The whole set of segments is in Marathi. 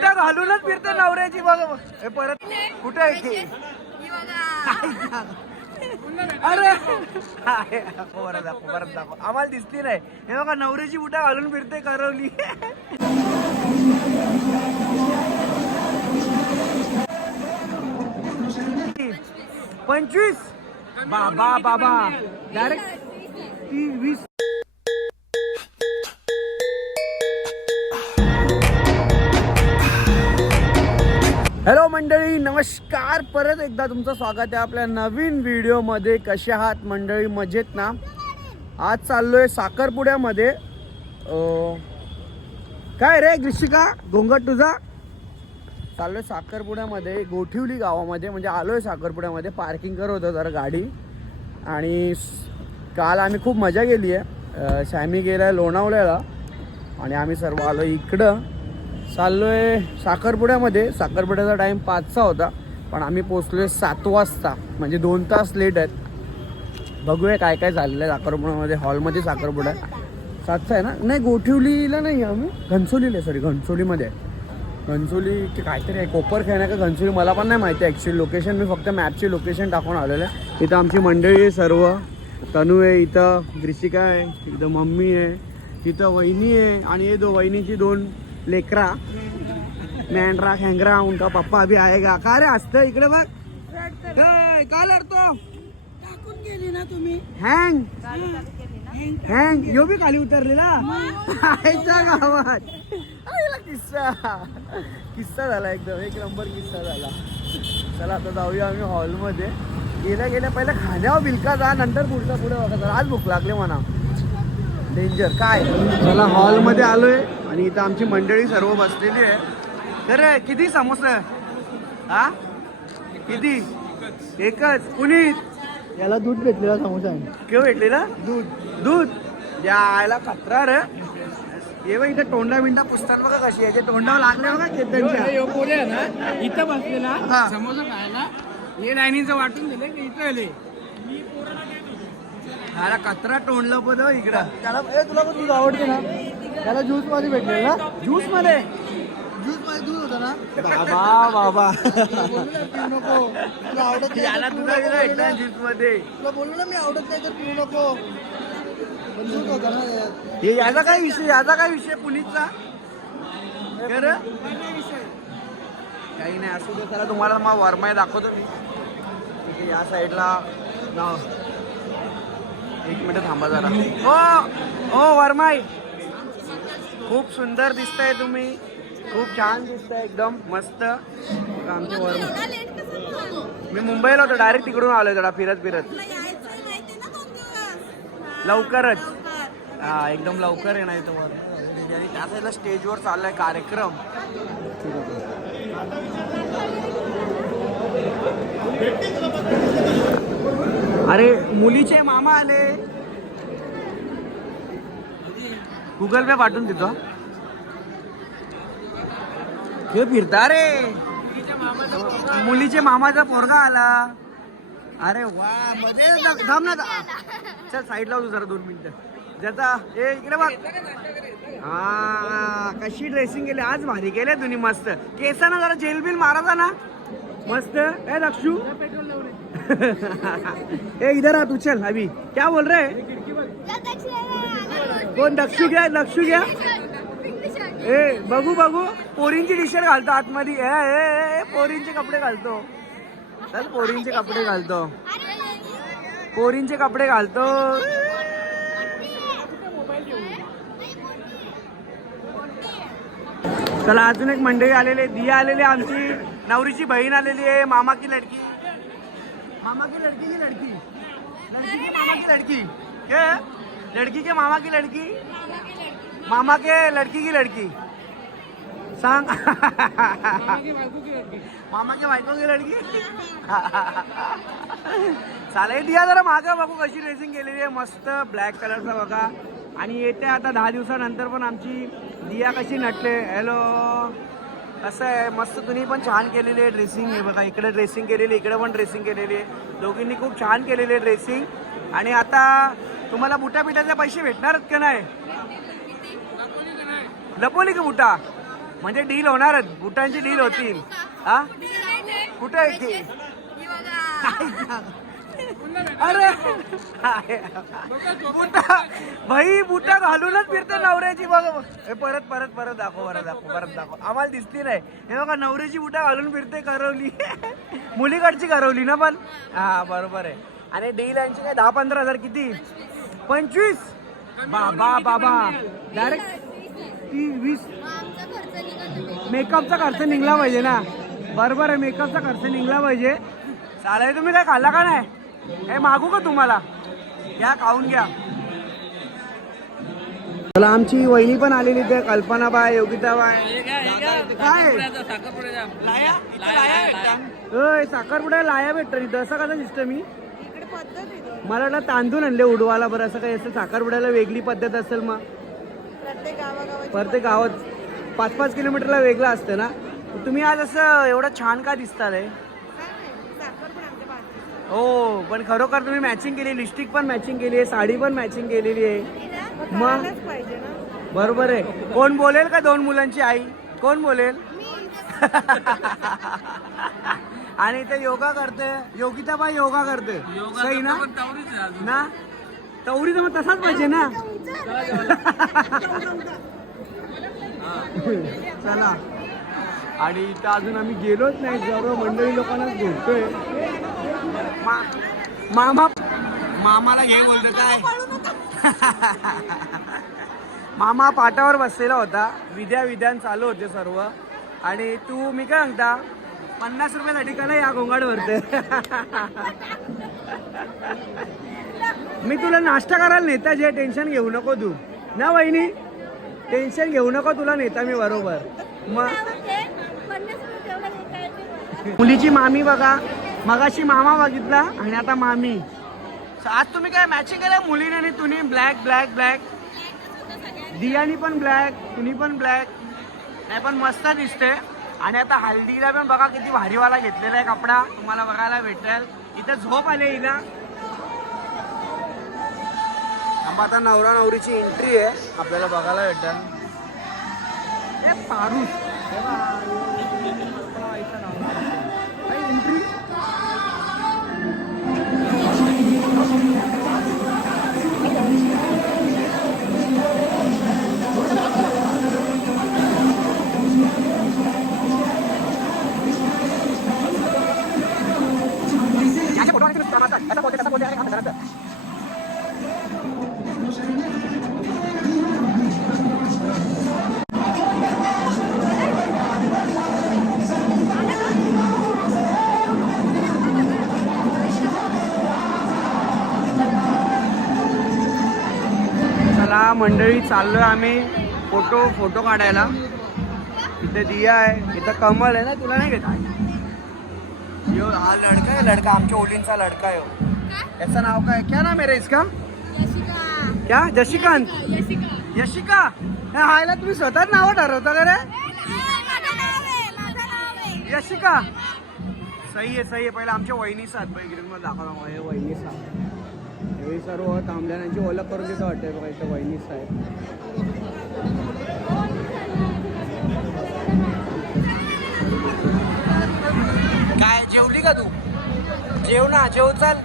कुठं घालूनच फिरते नवऱ्याची बघ. हे परत कुठे आहे ती? अरे. आहे. दाखव, परत दाखव. दाखव आम्हाला दिसली नाही. हे बघा नवऱ्याची बुटा घालून फिरते करवली. पंचवीस. बाबा बाबा. डायरेक्ट ती वीस. मंडळी नमस्कार. परत एकदा तुमचं स्वागत आहे आपल्या नवीन व्हिडिओमध्ये. कसे आहात मंडळी? मजेत ना? आज चाललोय साखरपुड्यामध्ये. काय रे ग्रिशिका? घोंगट तुझा? चाललोय साखरपुड्यामध्ये गोठिवली गावामध्ये. म्हणजे आलोय साखरपुड्यामध्ये. पार्किंग करत होतं जरा गाडी. आणि काल आम्ही खूप मजा केली आहे सॅमी गेला लोणावळ्याला. आणि आम्ही सर्व आलो इकडं. चाललोय साखरपुड्यामध्ये. साखरपुड्याचा टाईम पाचचा होता पण आम्ही पोचलोय सात वाजता. म्हणजे दोन तास लेट आहेत. बघूया काय काय झालेलं आहे साखरपुड्यामध्ये हॉलमध्ये साखरपुडा सातचा आहे ना? नाही गोठिवलीला नाही आहे आम्ही. घनसोलीला आहे सॉरी घनसोलीमध्ये आहे. घनसोली की काहीतरी आहे कोपर खेळण्या का घनसोली मला पण नाही माहिती ॲक्च्युली लोकेशन मी फक्त मॅपची लोकेशन टाकून आलेलं आहे. इथं आमची मंडळी आहे सर्व. तनू आहे इथं ग्रिशिका आहे इथं मम्मी आहे इथं वहिनी आहे आणि हे दो वहिनीची दोन लेकरा मॅन्ड्रा खँगरा उनका पप्पा अभि आएगा। का रे असतं इकडे बघ। ए, का लढतो टाकून गेली ना तुम्ही? हँग। हँग यो बी खाली उतरलेला? आईच्या गावात। आईला किस्सा. किस्सा झाला एकदम. एक नंबर किस्सा झाला. चला आता जाऊया आम्ही हॉलमध्ये. गेल्या गेल्या पहिल्या खाण्यावर बिलका जा नंतर पुढचा पुढे बघा. आज भूक लागले म्हणा. डेंजर काय? चला हॉलमध्ये आलोय. आणि इथं आमची मंडळी सर्व बसलेली आहे. खरं किती समोसा हा? किती? एकच. पुनीत. याला दूध भेटलेला समोसा आहे. केव्हा भेटलेला? दूध. दूध? या आयला कचरा रे. ये बघ इथे तोंडा बिंडा पुसतात बघा कशी आहे. ते तोंडावर लागले बघा केतनच्या ना इथं बसलेला हा. समोसा खायला. हे डायनिंगचं वाटून दिले की इथं आले. कचरा तोंडलं पण हो इकडं. त्याला ए, तुला पण दूध आवडते ना? त्याला ज्यूसमध्ये भेटलेलं ना? ज्यूसमध्ये? ज्यूसमध्ये दूध होतं ना? बाबा बाबा. नको. तुला आवडत नाही याला बोललो ना. ज्यूसमध्ये. तुला बोललो ना मी आवडत नाही तर पिऊ नको. पण दूध होतं ना यात. हे याचा काय विषय याचा काय विषय पुनीतचा? खरं? काही नाही असू दे त्याला तुम्हाला मग वरमाय दाखवतो मी. या साईडला नाव एक मिनिट थांबा जरा. हो हो वरमाई खूप सुंदर दिसताय तुम्ही. खूप छान दिसताय एकदम मस्त. बघा आमचे वरमाई मी मुंबईला होतो डायरेक्ट तिकडून आलोय जरा फिरत फिरत. लवकरच. हा एकदम लवकर येणार वर. साईडला स्टेजवर चाललाय कार्यक्रम. अरे मुलीचे मामा आले. गुगल पे पाठवून देतो. हे फिरता रे. मुलीचे मामाचा पोरगा आला. अरे वा मध्ये थांब ना. चल साईडला होतो जरा दोन मिनिटं. ज्याचा ए इकडे बघ. हा कशी ड्रेसिंग केली. आज भारी केले तुम्ही मस्त. केसाना जरा जेल बिल मारा ना. मस्त. ए दक्षू. ए इधर आ तू चल अभी. क्या बोल रहे? कोण? दक्षू घ्या दक्षू घ्या. ए बघू बघू. पोरींची टी शर्ट घालतो आतमध्ये. ए, पोरींचे कपडे घालतो. चल पोरींचे कपडे घालतो. पोरींचे कपडे घालतो. चला अजून एक मंडळी आलेली आहे. दिया आलेली आहे आमची. नवरीची बहीण आलेली आहे. मामा की लडकी. मामा की लडकी. की लडकी लडकी. की? मामा की लडकी लडकी के मामा की लडकी? मामा के लडकी। की लडकी सांग। मामा के बायको की लडकी। चालेल दिया जरा मागं बघू कशी रेसिंग केलेली आहे. मस्त ब्लॅक कलरचा बघा. आणि येते आता दहा दिवसानंतर पण आमची दिया कशी नटले. हॅलो कसं आहे? मस्त तुम्ही पण छान केलेली आहे ड्रेसिंग आहे बघा इकडे ड्रेसिंग केलेली इकडे पण ड्रेसिंग केलेली आहे. दोघींनी खूप छान केलेली आहे ड्रेसिंग आणि आता तुम्हाला बुटा पिठाचे पैसे भेटणारच का नाही? लपवली का बुटा? म्हणजे डील होणारच बुटांची डील होतील. हा? कुठे आहे ती? अरे! भाई बुटा घालूनच फिरते नवऱ्याची. बघ हे परत परत परत दाखव परत दाखव परत दाखव. आम्हाला दिसली नाही. हे बघा नवऱ्याची बुटा घालून फिरते करवली. मुलीकडची करवली ना पण? हा बरोबर आहे. आणि डील यांची काय दहा पंधरा हजार किती? पंचवीस. बाबा. बाबा डायरेक्ट ती वीस. मेकअपचा खर्च निघला पाहिजे ना. बरोबर आहे मेकअपचा खर्च निघला पाहिजे. चालेल तुम्ही काय खाल्ला का नाही? हे मागू का तुम्हाला? घ्या खाऊन घ्या. चला आमची वहिनी पण आलेली ते कल्पना बाय योगिता बाय. काय? साखरपुड्या लाया भेटत इथं. असं कसं दिसतं मी? मला वाटलं तांदूळ आणले उडवाला बरं असं काही असं साखरपुड्याला वेगळी पद्धत असेल मग. प्रत्येक गावात पाच पाच किलोमीटरला वेगळं असतं ना. तुम्ही आज असं एवढं छान का दिसताल? साखर. हो पण खरोखर तुम्ही मॅचिंग केली लिपस्टिक पण मॅचिंग केली आहे साडी पण मॅचिंग केलेली आहे. मग ना. बरोबर आहे. कोण बोलेल का दोन मुलांची आई? कोण बोलेल? आणि इथे योगा करते. योगिता बाई योगा करते सही ना? ना? तवरी तर मग तसाच पाहिजे ना? चला. आणि इथं अजून आम्ही गेलोच नाही. सर्व मंडळी लोकांनाच भेटतोय. मामा मामाला हे बोलतो काय? मामा पाटावर बसलेला होता. विद्या विधान चालू होते सर्व. आणि तू मी काय सांगता पन्नास रुपयासाठी का नाही या गोंगाड भरते मी तुला नाश्ता करायला नेता जे टेन्शन घेऊ नको तू. ना वहिनी? टेन्शन घेऊ नको तुला नेता मी बरोबर. मग मुलीची मामी बघा. मगाशी मामा बघितला आणि आता मामी. आज तुम्ही काय मॅचिंग केलं? मुलीने आणि तुम्ही ब्लॅक ब्लॅक ब्लॅक दियानी पण ब्लॅक तुम्ही पण ब्लॅक नाही पण मस्त दिसते आणि आता हल्दीला पण बघा किती भारीवाला घेतलेला आहे कपडा. तुम्हाला बघायला भेटेल. इथं झोप आले हिला. आता नवरा नवरीची एंट्री आहे. आपल्याला बघायला भेटेल. एंट्री चला मंडळी चाललोय आम्ही फोटो फोटो काढायला. इथे दिया आहे. इथं कमल आहे ना तुला नाही घेत? यो हा लडका आहे लडका. आमच्या ओलींचा लडका आहे हो. याचं नाव काय? क्या नाम आहे रे इसका? क्या? जशिकांत? यशिका हा, हायला तुम्ही स्वतःच नाव ठरवता का रे? यशिका? सही आहे सही आहे. पहिला आमच्या वहिनीचा हात बैगिरीत मध्ये दाखवला माझ्या वहिनीचा हे सर्व तांबल्यानांची ओळख करून देतो वाटतंय बघा इथं वहिनीचा आहे काय जेवली का तू? जेव ना जेव चाल.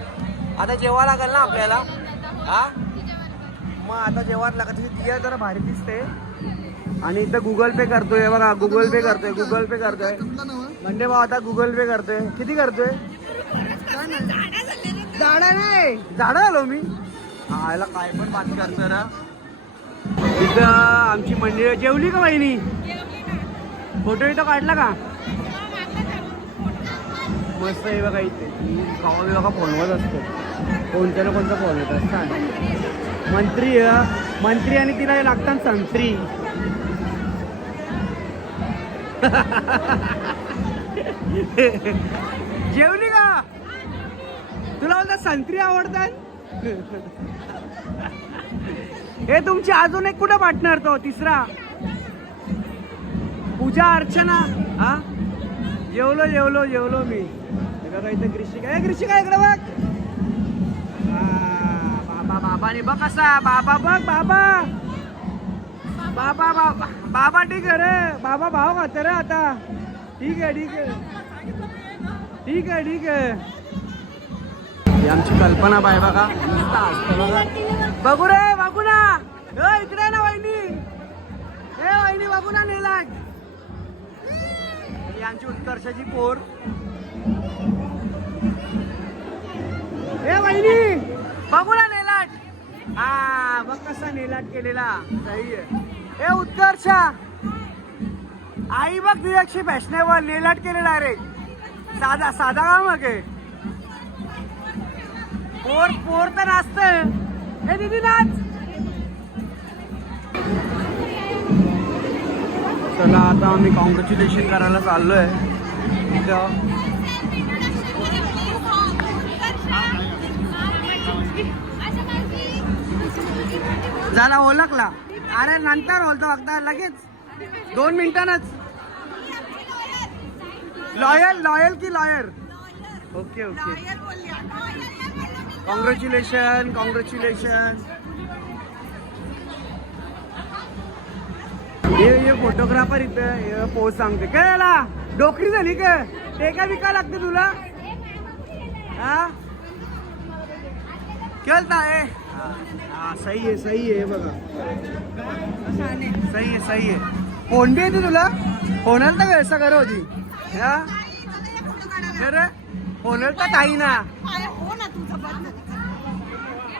आता जेवा लागेल ना आपल्याला. हा? मग आता जेवायला लागत तुझी दिया जरा भारी दिसते. आणि इथं गुगल पे करतोय बघा. गुगल पे करतोय गुगल पे करतोय. म्हणजे भाऊ आता गुगल पे करतोय. किती करतोय? झाडा नाही झाडं आलो मी. आयला काय पण बात करतो ना इथं आमची मंडळी जेवली का बहिणी फोटो इथं काढला का? मस्त आहे बघा इथे. गावा बघा फोनवर असतो. कोणत्या ना कोणता फोन येत असतात मंत्री मंत्री आणि तिला लागतात संत्री. जेवली का तुला बोलता संत्री आवडतात? हे तुमची अजून एक कुठं पार्टनर तो? तिसरा? पूजा अर्चना? हा? जेवलो जेवलो जेवलो मी. बघा इथं कृषिका आहे कृषिका इकडे बघ. बाबा बाबाने बघ कसा. बाबा बघ बाबा. बाबा बाबा बाबा ठीक आहे रे. बाबा भाव खात रे आता. ठीक आहे ठीक आहे. ठीक आहे ठीक आहे. ही आमची कल्पना बाय बघा. बघू रे बघू ना. इकडे आहे ना वहिनी. हे वहिनी बघू ना नेलाट यांची आमची उत्कर्षाची पोर. हे वहिनी बघू ना नेलाट हा बघ कसा नेलाट केलेला. सही आहे. उत्कर्ष. आई बघ तुझ्याशी फॅशनेबल नेलाट केलेला रे. साधा साधा का मग. आहे पोर पोर तर नाचते ए दीदी नाच. चला आता आम्ही कॉंग्रॅच्युलेशन करायला चाललोय. इथं. झाला ओळखला. अरे नंतर बोलतो अगदा लगेच. दोन मिनिटांच लॉयल लॉयल की lawyer? Okay okay. Congratulation congratulation हे हे फोटोग्राफर इथं पोच सांगते. काय याला? डोकरी झाली का? ते काय विका लागते तुला? हा? केलता आहे. हा सही आहे सही आहे बघा. सही आहे सही आहे. फोन बी येते तुला? फोनाला तर व्यवस्था करा होती हा? खरं? फोनला तर काही ना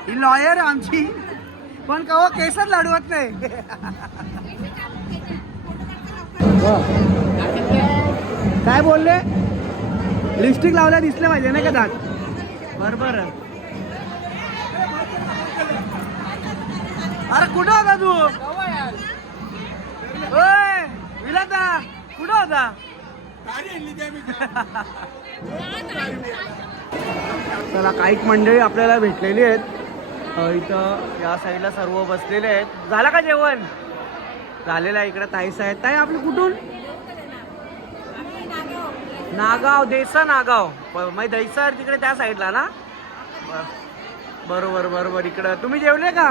ही लॉयर आमची. पण कवा हो, केसच लढवत नाही. काय बोलले? लिपस्टिक लावल्या दिसले पाहिजे नाही का दात बरोबर. अरे कुठं होता तू? ओय विलाता कुठं होता? चला काहीक मंडळी आपल्याला भेटलेली आहेत. इथं या साईडला सर्व बसलेले आहेत. झालं का जेवण? झालेलं आहे इकडे ताईस आहेत ताई आपली कुठून? नागाव देसा नागाव. प- मग दैसर तिकडे त्या साईडला ना? बरोबर बरोबर इकडं. तुम्ही जेवले का?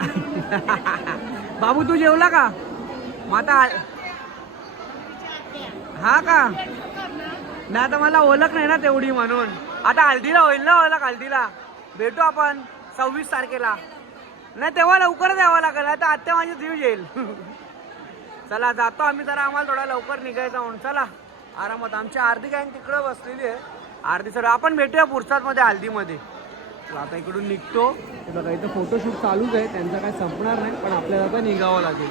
बाबू तू जेवला का? मग आता हा का? नाही आता मला ओळख नाही ना तेवढी म्हणून. आता हल्दीला होईल ना ओळख हल्दीला भेटू आपण सव्वीस तारखेला. नाही तेव्हा लवकर द्यावं लागेल आता आत्या माझी जीव येईल चला जातो आम्ही जरा आम्हाला थोडा लवकर निघायचा म्हणून. चला आरामात. आमची आरती गँग तिकडं बसलेली आहे. आरती सर आपण भेटूया पुरसादमध्ये हल्दीमध्ये. आता इकडून निघतो. हे बघा इथं फोटोशूट चालूच आहे त्यांचा काय संपणार नाही पण आपल्याला आता निघावं लागेल.